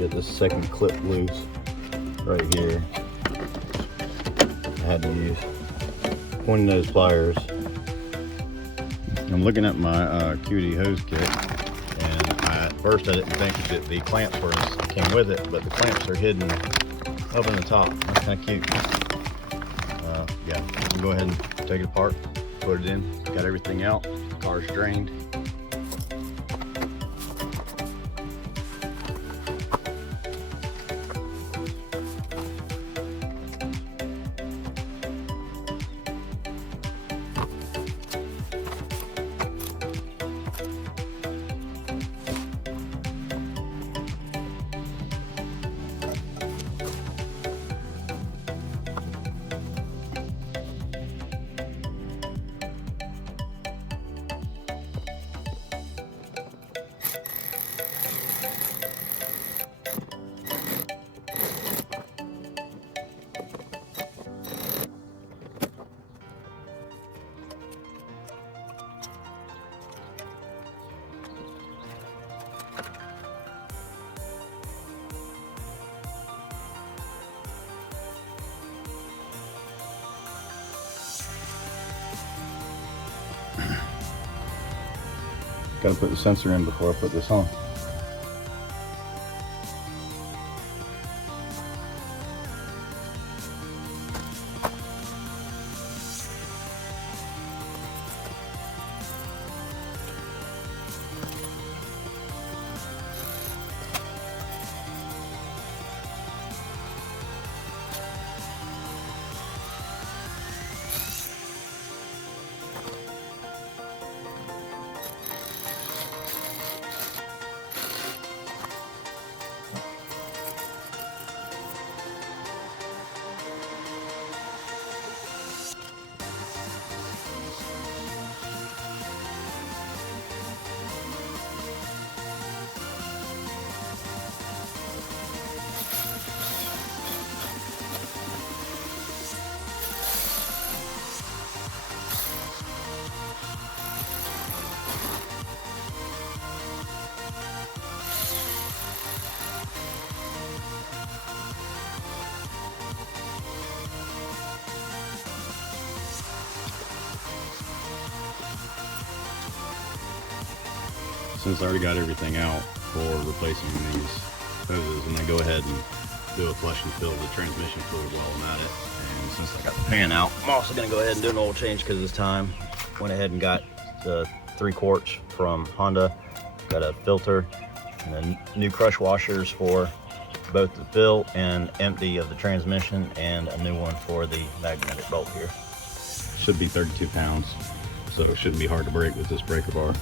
get this second clip loose right here. I had to use pointy nose pliers. I'm looking at my Acuity hose kit, and at first I didn't think that the clamps came with it, but the clamps are hidden up in the top. That's kind of cute. Yeah, I'll go ahead and take it apart, put it in, got everything out, car's drained. Gotta put the sensor in before I put this on. Since I already got everything out for replacing these hoses, I'm going to go ahead and do a flush and fill the transmission fluid while I'm at it. And since I got the pan out, I'm also going to go ahead and do an oil change because it's time. Went ahead and got the 3 quarts from Honda, got a filter, and then new crush washers for both the fill and empty of the transmission, and a new one for the magnetic bolt here. Should be 32 pounds, so it shouldn't be hard to break with this breaker bar.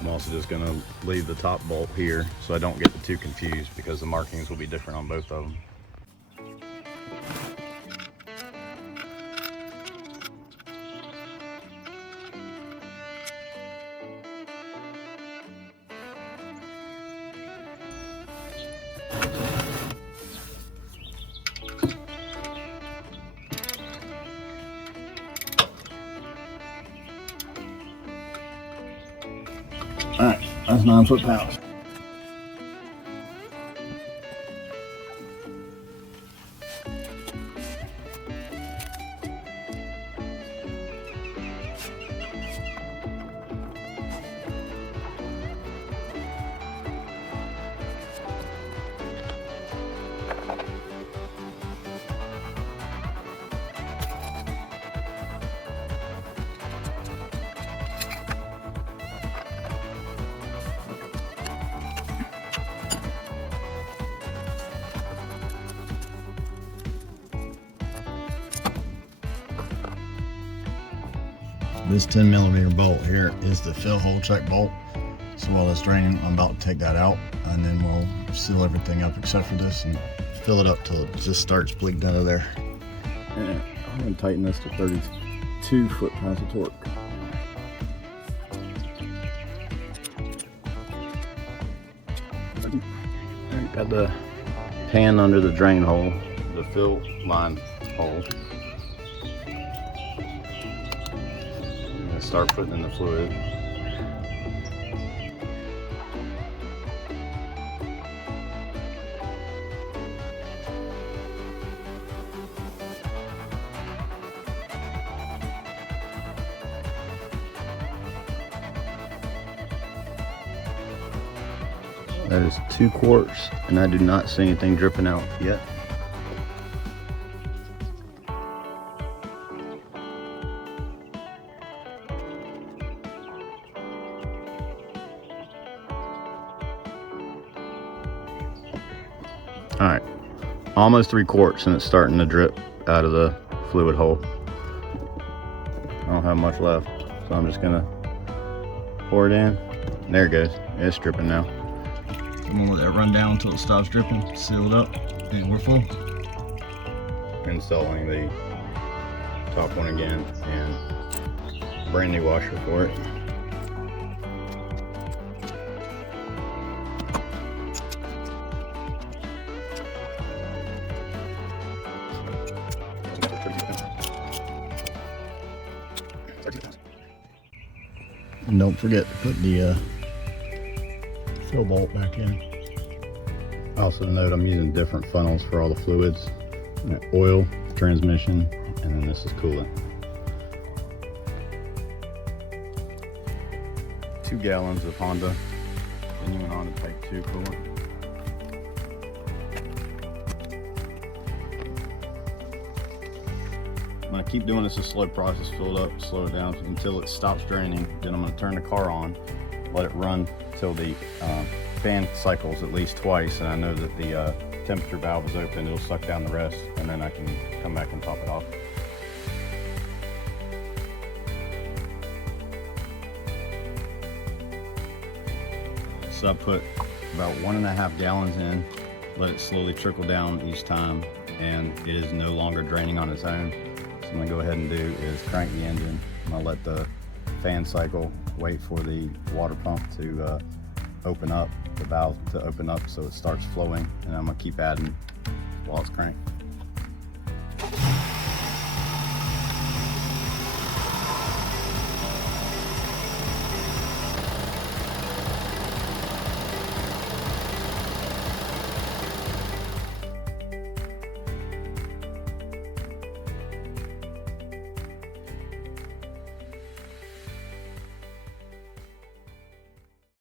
I'm also just going to leave the top bolt here so I don't get the two confused, because the markings will be different on both of them. Alright, that's 9 foot-pounds. This 10mm bolt here is the fill hole check bolt. So while it's draining, I'm about to take that out, and then we'll seal everything up except for this and fill it up till it just starts bleeding out of there. And I'm going to tighten this to 32 foot-pounds of torque. Got the pan under the drain hole, the fill line hole. and start putting in the fluid. That is 2 quarts, and I do not see anything dripping out yet. All right, almost 3 quarts, and it's starting to drip out of the fluid hole. I don't have much left, so I'm just gonna pour it in. There it goes. It's dripping now. I'm gonna let that run down until it stops dripping, seal it up, and we're full. Installing the top one again, and brand new washer for it. And don't forget to put the fill bolt back in. Also note, I'm using different funnels for all the fluids. Oil, transmission, and then this is coolant. 2 gallons of Honda, genuine Honda Type 2 coolant. I'm gonna keep doing this a slow process, fill it up, slow it down until it stops draining. Then I'm gonna turn the car on, let it run till the fan cycles at least twice, and I know that the temperature valve is open. It'll suck down the rest, and then I can come back and top it off. So I put about 1.5 gallons in, let it slowly trickle down each time, and it is no longer draining on its own. So I'm gonna go ahead and do is crank the engine. I'm gonna let the fan cycle, wait for the water pump to open up, the valve to open up so it starts flowing, and I'm gonna keep adding while it's cranked.